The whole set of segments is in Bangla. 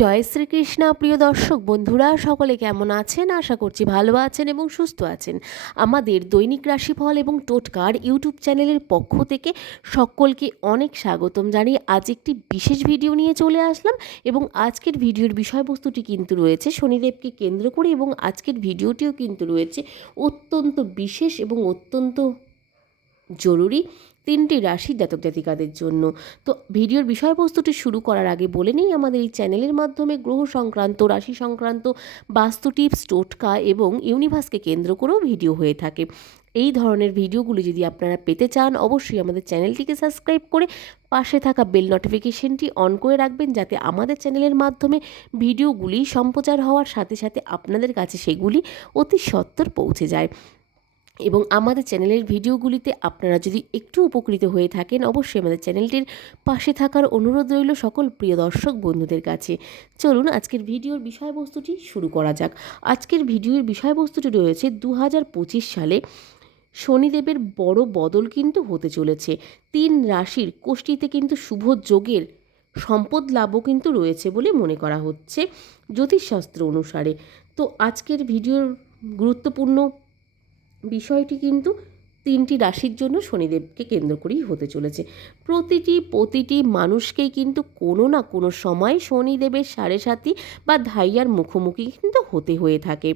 জয় শ্রীকৃষ্ণ, প্রিয় দর্শক বন্ধুরা, সকলে কেমন আছেন? আশা করছি ভালো আছেন এবং সুস্থ আছেন। আমাদের দৈনিক রাশিফল এবং টোটকার ইউটিউব চ্যানেলের পক্ষ থেকে সকলকে অনেক স্বাগতম জানিয়ে আজ একটি বিশেষ ভিডিও নিয়ে চলে আসলাম এবং আজকের ভিডিওর বিষয়বস্তুটি কিন্তু রয়েছে শনিদেবকে কেন্দ্র করে এবং আজকের ভিডিওটিও কিন্তু রয়েছে অত্যন্ত বিশেষ এবং অত্যন্ত জরুরি। তিনটি রাশি জাতক জাতিকাদের জন্য। তো ভিডিওর বিষয়বস্তুটি শুরু করার আগে বলে নিই, আমাদের এই চ্যানেলের মাধ্যমে গ্রহ সংক্রান্ত, রাশি সংক্রান্ত বাস্তু টিপস, টোটকা এবং ইউনিভার্সকে কেন্দ্র করেও ভিডিও হয়ে থাকে। এই ধরনের ভিডিওগুলি যদি আপনারা পেতে চান, অবশ্যই আমাদের চ্যানেলটিকে সাবস্ক্রাইব করে পাশে থাকা বেল নোটিফিকেশনটি অন করে রাখবেন, যাতে আমাদের চ্যানেলের মাধ্যমে ভিডিওগুলি সম্প্রচার হওয়ার সাথে সাথে আপনাদের কাছে সেগুলি অতি সত্বর পৌঁছে যায়। এবং আমাদের চ্যানেলের ভিডিওগুলিতে আপনারা যদি একটু উপকৃত হয়ে থাকেন, অবশ্যই আমাদের চ্যানেলটির পাশে থাকার অনুরোধ রইল সকল প্রিয় দর্শক বন্ধুদের কাছে। চলুন আজকের ভিডিওর বিষয়বস্তুটি শুরু করা যাক। আজকের ভিডিওর বিষয়বস্তুটি রয়েছে দু হাজার পঁচিশ সালে শনিদেবের বড় বদল কিন্তু হতে চলেছে। তিন রাশির কোষ্ঠীতে কিন্তু শুভ যোগের সম্পদ লাভও কিন্তু রয়েছে বলে মনে করা হচ্ছে জ্যোতিষশাস্ত্র অনুসারে। তো আজকের ভিডিওর গুরুত্বপূর্ণ বিষয়টি কিন্তু তিনটি রাশির জন্য শনিদেবকে কেন্দ্র করেই হতে চলেছে। প্রতিটি প্রতিটি মানুষকেই কিন্তু কোনো না কোনো সময় শনিদেবের সাড়ে সাথী বা ধাইয়ার মুখোমুখি কিন্তু হতে হয়ে থাকে।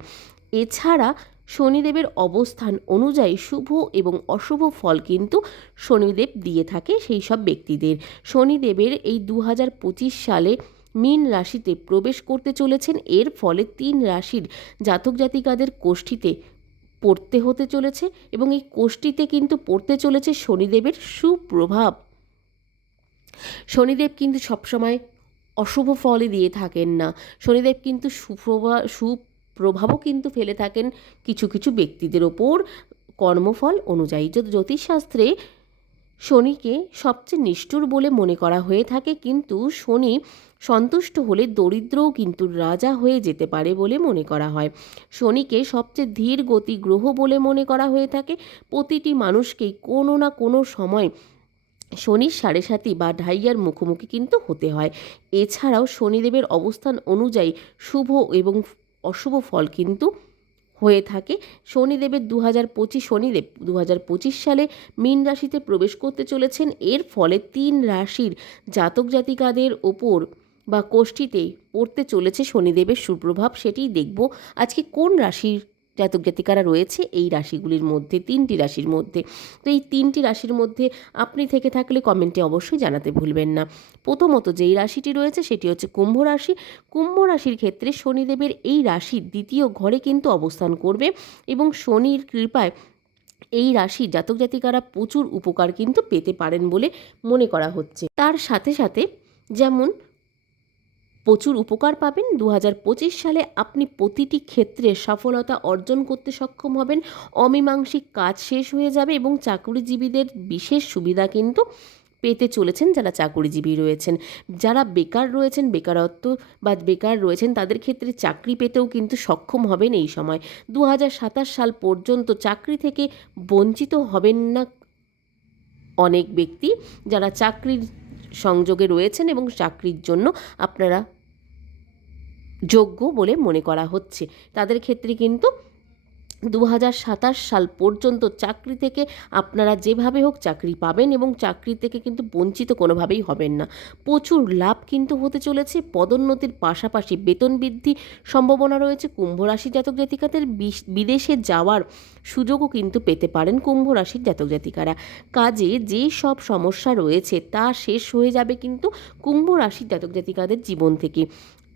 এছাড়া শনিদেবের অবস্থান অনুযায়ী শুভ এবং অশুভ ফল কিন্তু শনিদেব দিয়ে থাকে সেই সব ব্যক্তিদের। শনিদেবের এই দু হাজার পঁচিশ সালে মীন রাশিতে প্রবেশ করতে চলেছেন। এর ফলে তিন রাশির জাতক জাতিকাদের কোষ্ঠীতে পড়তে হতে চলেছে এবং এই কোষ্ঠীতে কিন্তু পড়তে চলেছে শনিদেবের সুপ্রভাব। শনিদেব কিন্তু সবসময় অশুভ ফলই দিয়ে থাকেন না। শনিদেব কিন্তু সুপ্রভা, সুপ্রভাবও কিন্তু ফেলে থাকেন কিছু কিছু ব্যক্তিদের ওপর। কর্মফল অনুযায়ী যদি জ্যোতিষশাস্ত্রে শনিকে সবচেয়ে নিষ্ঠুর বলে মনে করা হয়ে থাকে, কিন্তু শনি সন্তুষ্ট হলে দরিদ্রও কিন্তু রাজা হয়ে যেতে পারে বলে মনে করা হয়। শনিকে সবচেয়ে ধীর গতি গ্রহ বলে মনে করা হয়ে থাকে। প্রতিটি মানুষকেই কোনো না কোনো সময় শনির সাড়ে সাথী বা ঢাইয়ার মুখোমুখি কিন্তু হতে হয়। এছাড়াও শনিদেবের অবস্থান অনুযায়ী শুভ এবং অশুভ ফল কিন্তু হয়ে থাকে। শনিদেবের দু হাজার পঁচিশ, শনিদেব দু হাজার পঁচিশ সালে মীন রাশিতে প্রবেশ করতে চলেছেন। এর ফলে তিন রাশির জাতক জাতিকাদের ওপর বা কোষ্ঠীতে পড়তে চলেছে শনিদেবের সুপ্রভাব সেটি দেখব। আজকে কোন রাশির জাতক জাতিকারা রয়েছে এই রাশিগুলির মধ্যে, তিনটি রাশির মধ্যে। তো এই তিনটি রাশির মধ্যে আপনি থেকে থাকলে কমেন্টে অবশ্যই জানাতে ভুলবেন না। প্রথমত যেই রাশিটি রয়েছে সেটি হচ্ছে কুম্ভ রাশি। কুম্ভ রাশির ক্ষেত্রে শনিদেবের এই রাশির দ্বিতীয় ঘরে কিন্তু অবস্থান করবে এবং শনির কৃপায় এই রাশি জাতক জাতিকারা প্রচুর উপকার কিন্তু পেতে পারেন বলে মনে করা হচ্ছে। তার সাথে সাথে যেমন প্রচুর উপকার পাবেন। দু হাজার পঁচিশ সালে আপনি প্রতিটি ক্ষেত্রে সফলতা অর্জন করতে সক্ষম হবেন। অমীমাংসিক কাজ শেষ হয়ে যাবে এবং চাকরিজীবীদের বিশেষ সুবিধা কিন্তু পেতে চলেছেন যারা চাকরিজীবী রয়েছেন। যারা বেকার রয়েছেন, বেকারত্ব বা বেকার রয়েছেন, তাদের ক্ষেত্রে চাকরি পেতেও কিন্তু সক্ষম হবেন এই সময়। দু হাজার সাতাশ সাল পর্যন্ত চাকরি থেকে বঞ্চিত হবেন না অনেক ব্যক্তি। যারা চাকরির সংযোগে রয়েছেন এবং চাকরির জন্য আপনারা যোগ্য বলে মনে করা হচ্ছে। তাদের ক্ষেত্রে কিন্তু দু হাজার সাতাশ সাল পর্যন্ত চাকরি থেকে আপনারা যেভাবে হোক চাকরি পাবেন এবং চাকরি থেকে কিন্তু বঞ্চিত কোনোভাবেই হবেন না। প্রচুর লাভ কিন্তু হতে চলেছে। পদোন্নতির পাশাপাশি বেতন বৃদ্ধি সম্ভাবনা রয়েছে। কুম্ভ রাশি জাতক জাতিকাদের বিদেশে যাওয়ার সুযোগও কিন্তু পেতে পারেন কুম্ভ রাশির জাতক জাতিকারা। কাজে যে সব সমস্যা রয়েছে তা শেষ হয়ে যাবে কিন্তু কুম্ভ রাশির জাতক জাতিকাদের জীবন থেকে।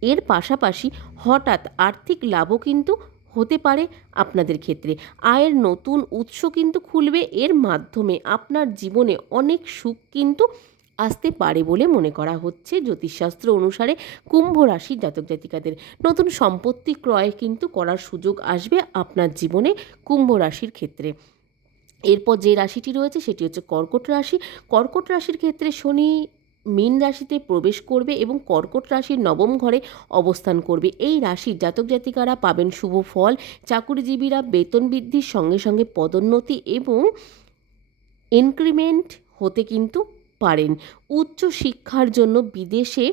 এর পাশাপাশি হঠাৎ আর্থিক লাভও কিন্তু হতে পারে আপনাদের ক্ষেত্রে। আয়ের নতুন উৎস কিন্তু খুলবে, এর মাধ্যমে আপনার জীবনে অনেক সুখ কিন্তু আসতে পারে বলে মনে করা হচ্ছে জ্যোতিষশাস্ত্র অনুসারে কুম্ভ রাশির জাতক জাতিকাদের। নতুন সম্পত্তি ক্রয় কিন্তু করার সুযোগ আসবে আপনার জীবনে কুম্ভ রাশির ক্ষেত্রে। এরপর যে রাশিটি রয়েছে সেটি হচ্ছে কর্কট রাশি। কর্কট রাশির ক্ষেত্রে শনি মীন রাশিতে প্রবেশ করবে এবং কর্কট রাশির নবম ঘরে অবস্থান করবে। এই রাশির জাতক জাতিকারা পাবেন শুভ ফল, চাকুরিজীবীরা বেতন বৃদ্ধির সঙ্গে সঙ্গে পদোন্নতি এবং ইনক্রিমেন্ট হতে কিন্তু পারেন। উচ্চ শিক্ষার জন্য বিদেশে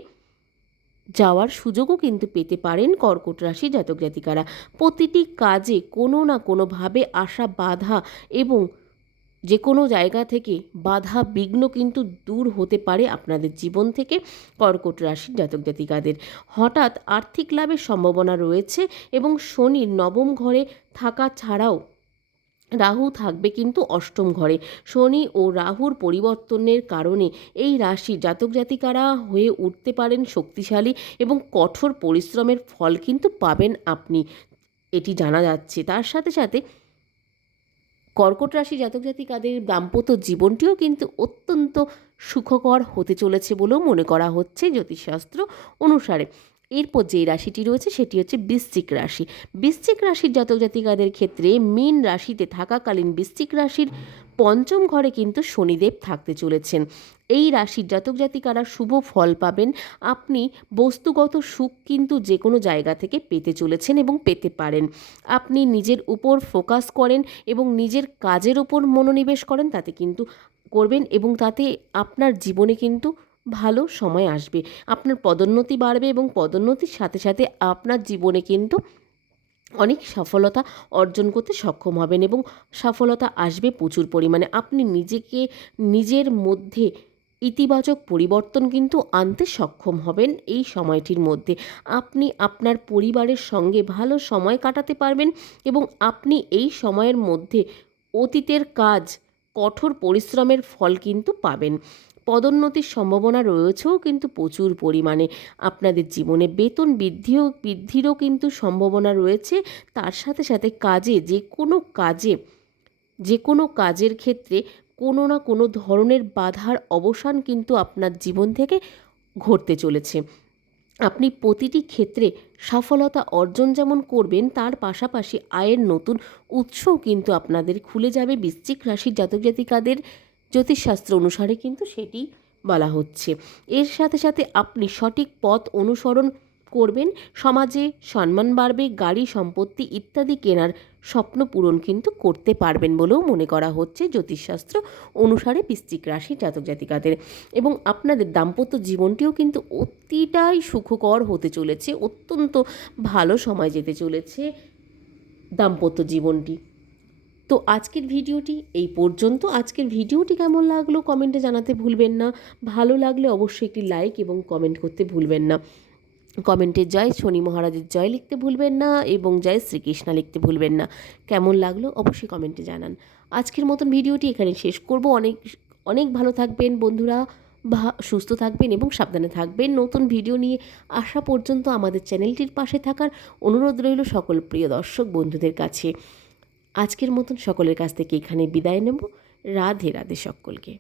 যাওয়ার সুযোগও কিন্তু পেতে পারেন কর্কট রাশি জাতক জাতিকারা। প্রতিটি কাজে কোনো না কোনোভাবে আসা বাধা এবং যে কোনো জায়গা থেকে বাধা বিঘ্ন কিন্তু দূর হতে পারে আপনাদের জীবন থেকে কর্কট রাশির জাতক জাতিকাদের। হঠাৎ আর্থিক লাভের সম্ভাবনা রয়েছে এবং শনির নবম ঘরে থাকা ছাড়াও রাহু থাকবে কিন্তু অষ্টম ঘরে। শনি ও রাহুর পরিবর্তনের কারণে এই রাশি জাতক জাতিকারা হয়ে উঠতে পারেন শক্তিশালী এবং কঠোর পরিশ্রমের ফল কিন্তু পাবেন আপনি। এটি জানা যাচ্ছে। তার সাথে সাথে কর্কট রাশি জাতক জাতিকাদের দাম্পত্য জীবনটিও কিন্তু অত্যন্ত সুখকর হতে চলেছে বলেও মনে করা হচ্ছে জ্যোতিষশাস্ত্র অনুসারে। এরপর যে রাশিটি রয়েছে সেটি হচ্ছে বৃশ্চিক রাশি। বৃশ্চিক রাশির জাতক জাতিকাদের ক্ষেত্রে মীন রাশিতে থাকাকালীন বৃশ্চিক রাশির পঞ্চম ঘরে কিন্তু শনিদেব থাকতে চলেছেন। এই রাশির জাতক জাতিকারা শুভ ফল পাবেন। আপনি বস্তুগত সুখ কিন্তু যে কোনো জায়গা থেকে পেতে চলেছেন এবং পেতে পারেন। আপনি নিজের উপর ফোকাস করেন এবং নিজের কাজের উপর মনোনিবেশ করেন, তাতে কিন্তু করবেন এবং তাতে আপনার জীবনে কিন্তু ভালো সময় আসবে। আপনার পদোন্নতি বাড়বে এবং পদোন্নতির সাথে সাথে আপনার জীবনে কিন্তু অনেক সফলতা অর্জন করতে সক্ষম হবেন এবং সফলতা আসবে প্রচুর পরিমাণে। আপনি নিজেকে, নিজের মধ্যে ইতিবাচক পরিবর্তন কিন্তু আনতে সক্ষম হবেন এই সময়টির মধ্যে। আপনি আপনার পরিবারের সঙ্গে ভালো সময় কাটাতে পারবেন এবং আপনি এই সময়ের মধ্যে অতীতের কাজ, কঠোর পরিশ্রমের ফল কিন্তু পাবেন। পদোন্নতির সম্ভাবনা রয়েছেও কিন্তু প্রচুর পরিমাণে। আপনাদের জীবনে বেতন বৃদ্ধিও, বৃদ্ধিরও কিন্তু সম্ভাবনা রয়েছে। তার সাথে সাথে কাজে, যে কোনো কাজে, যে কোনো কাজের ক্ষেত্রে কোনো না কোনো ধরনের বাধার অবসান কিন্তু আপনার জীবন থেকে ঘটতে চলেছে। আপনি প্রতিটি ক্ষেত্রে সফলতা অর্জন যেমন করবেন, তার পাশাপাশি আয়ের নতুন উৎসও কিন্তু আপনাদের খুলে যাবে। বৃশ্চিক রাশির জাতক জাতিকাদের জ্যোতিষশাস্ত্র অনুসারে কিন্তু সেটি বলা হচ্ছে। এর সাথে সাথে আপনি সঠিক পথ অনুসরণ করবেন, সমাজে সম্মান বাড়বে, গাড়ি সম্পত্তি ইত্যাদি কেনার স্বপ্ন পূরণ কিন্তু করতে পারবেন বলেও মনে করা হচ্ছে জ্যোতিষশাস্ত্র অনুসারে বৃশ্চিক রাশি জাতক জাতিকাদের। এবং আপনাদের দাম্পত্য জীবনটিও কিন্তু অতিটাই সুখকর হতে চলেছে, অত্যন্ত ভালো সময় যেতে চলেছে দাম্পত্য জীবনটি। তো আজকের ভিডিওটি এই পর্যন্ত। আজকের ভিডিওটি কেমন লাগল কমেন্টে জানাতে ভুলবেন না। ভালো লাগলে অবশ্যই একটি লাইক এবং কমেন্ট করতে ভুলবেন না। কমেন্টে জয় শনি মহারাজের জয় লিখতে ভুলবেন না এবং জয় শ্রীকৃষ্ণা লিখতে ভুলবেন না। কেমন লাগল অবশ্যই কমেন্টে জানান। আজকের মতন ভিডিওটি এখানে শেষ করব। অনেক অনেক ভালো থাকবেন বন্ধুরা। সুস্থ থাকবেন এবং সাবধানে থাকবেন। নতুন ভিডিও নিয়ে আসা পর্যন্ত আমাদের চ্যানেলটির পাশে থাকার অনুরোধ রইল সকল প্রিয় দর্শক বন্ধুদের কাছে। আজকের মতন সকলের কাছ থেকে এখানে বিদায় নেব। রাধে রাধে সকলকে।